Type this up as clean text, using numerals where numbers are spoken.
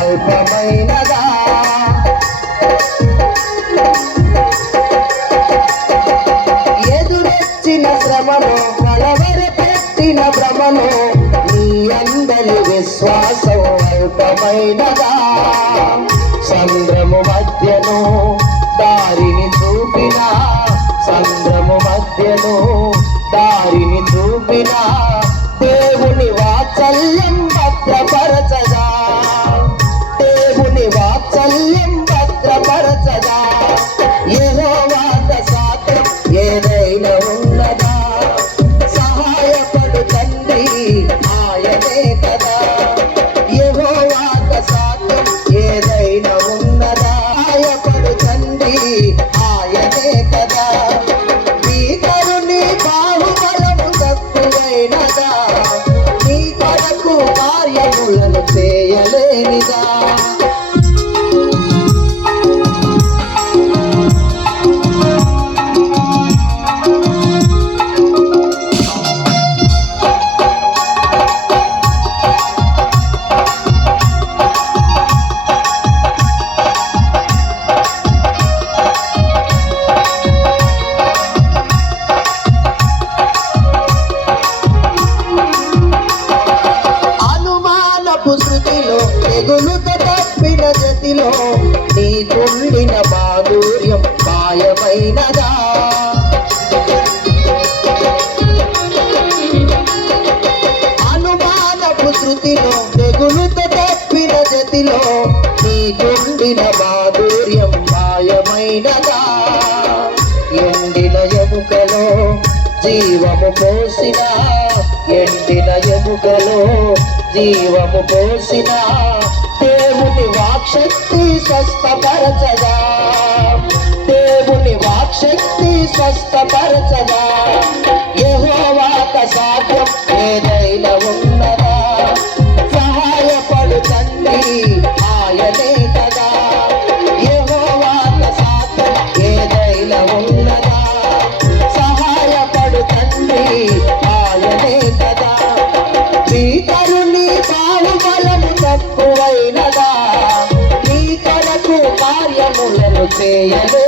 అల్పమైనదా? ఎదురొచ్చిన శ్రమను కలవరపెట్టిన భ్రమను నీ అందరి విశ్వాసం అల్పమైనదా? సంద్రము మధ్యను దారిని చూపిన, సంద్రము మధ్యను దారిని చూపిన దేవుని వాత్సల్యం భద్రపరచదా, దేవుని వాత్సల్యం భద్రపరచదా? యెహోవాతో సాధ్యం ఏదైనా ఉన్నదా? సహాయపడు తండ్రి ఆయనే కదా. యెహోవాతో సాధ్యం ఏదైనా ఉన్నదా? సహాయపడు తండ్రి ఆయనే కదా. నీ కరుణి బాహుబలము తక్కువైనదా? నీ కొరకు కార్యములను చేయలేనిదా? శృతిలో తెగులుతో తప్పిన జతిలో నీ కుండిన మాధుర్యం మాయమైనదా? అనుమానపు శృతిలో తెగులుతో తప్పిన జతిలో నీ కుండిన మాధుర్యం మాయమైనదా? ఎండిన ఎముకలో జీవము పోసిన, ఎండిన ఎముకలో జీవము పోసిన దేవుని వాక్శక్తి స్వస్థపరచదా, దేవుని వాక్శక్తి స్వస్థపరచదా? యెహోవాతో సాధ్యం ఏదైనా ఉన్నదా? సహాయపడు తండ్రి ఆయనే కదా. యెహోవాతో సాధ్యం ఏదైనా ఉన్నదా? సహాయపడు తండ్రి ఆయనే కదా. నీ కరుణి బాహుబలము తక్కువైనదా? నీ కొరకు కార్యములను చేయలే